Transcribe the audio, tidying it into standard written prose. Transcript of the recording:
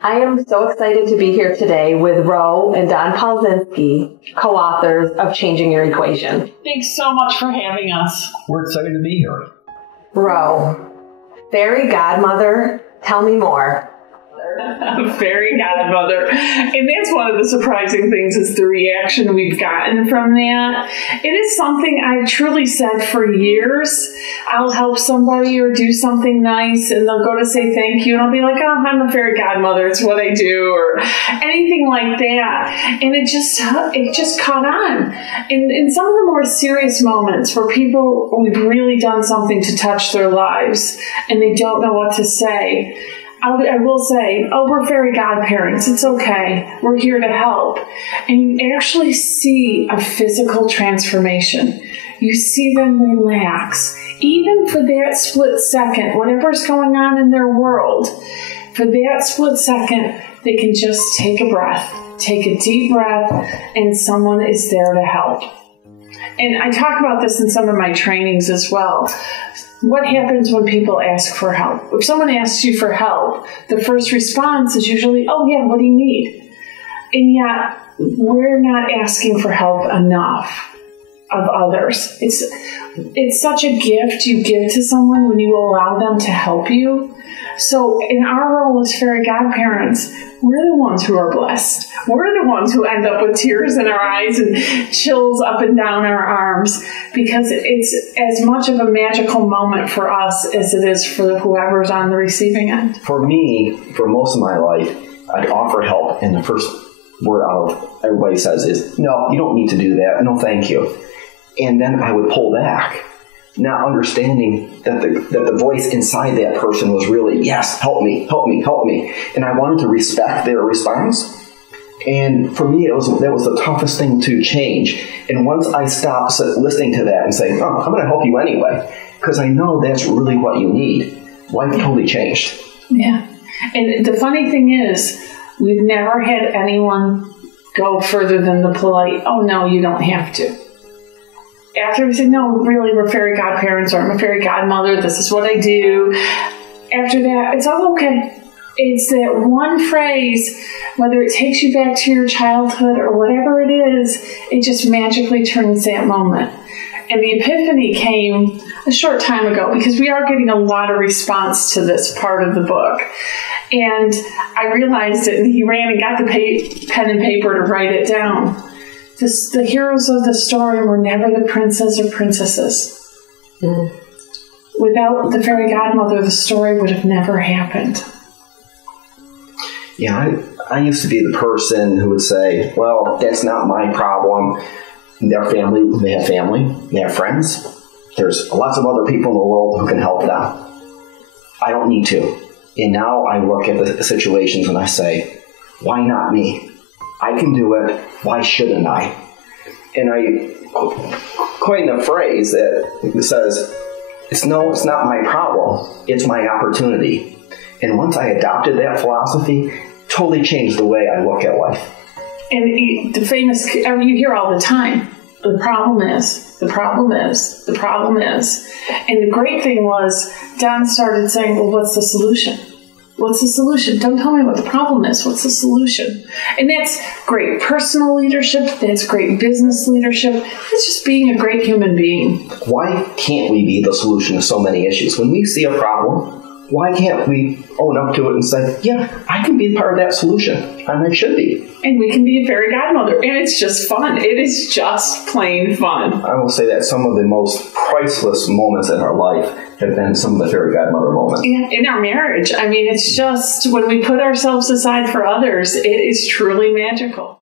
I am so excited to be here today with Ro and Don Palzinski, co-authors of Changing Your Equation. Thanks so much for having us. We're excited to be here. Ro, fairy godmother, tell me more. Fairy godmother. And that's one of the surprising things is the reaction we've gotten from that. It is something I've truly said for years. I'll help somebody or do something nice and they'll go to say thank you and I'll be like, oh, I'm a fairy godmother. It's what I do or anything like that. And it just caught on. In some of the more serious moments where people, we've really done something to touch their lives and they don't know what to say, I will say, oh, we're fairy godparents. It's okay. We're here to help. And you actually see a physical transformation. You see them relax. Even for that split second, whatever's going on in their world, for that split second, they can just take a breath, take a deep breath, and someone is there to help. And I talk about this in some of my trainings as well. What happens when people ask for help? If someone asks you for help, the first response is usually, oh yeah, what do you need? And yet, we're not asking for help enough of others. It's such a gift you give to someone when you allow them to help you. So in our role as fairy godparents, we're the ones who are blessed. We're the ones who end up with tears in our eyes and chills up and down our arms because it's as much of a magical moment for us as it is for whoever's on the receiving end. For me, for most of my life, I'd offer help and the first word out of everybody says is, no, you don't need to do that. No, thank you. And then I would pull back, not understanding that the voice inside that person was really, yes, help me, help me, help me. And I wanted to respect their response. And for me, that was the toughest thing to change. And once I stopped listening to that and saying, oh, I'm going to help you anyway, because I know that's really what you need, life totally changed. Yeah. And the funny thing is, we've never had anyone go further than the polite, oh, no, you don't have to. After we say, no, really, we're fairy godparents, or I'm a fairy godmother, this is what I do. After that, it's all okay. It's that one phrase, whether it takes you back to your childhood or whatever it is, it just magically turns that moment. And the epiphany came a short time ago because we are getting a lot of response to this part of the book. And I realized it, and he ran and got the pen and paper to write it down. The heroes of the story were never the princes or princesses. Mm. Without the fairy godmother, the story would have never happened. Yeah, I used to be the person who would say, well, that's not my problem. Their family, they have friends. There's lots of other people in the world who can help them. I don't need to. And now I look at the situations and I say, why not me? I can do it. Why shouldn't I? And I coined a phrase that says, it's not my problem. It's my opportunity. And once I adopted that philosophy, totally changed the way I look at life. And the famous, you hear all the time, the problem is, the problem is, the problem is. And the great thing was, Don started saying, well, what's the solution? What's the solution? Don't tell me what the problem is. What's the solution? And that's great personal leadership. That's great business leadership. It's just being a great human being. Why can't we be the solution to so many issues? When we see a problem, why can't we own up to it and say, yeah, I can be part of that solution, and I should be. And we can be a fairy godmother, and it's just fun. It is just plain fun. I will say that some of the most priceless moments in our life have been some of the fairy godmother moments. Yeah, in our marriage. I mean, it's just when we put ourselves aside for others, it is truly magical.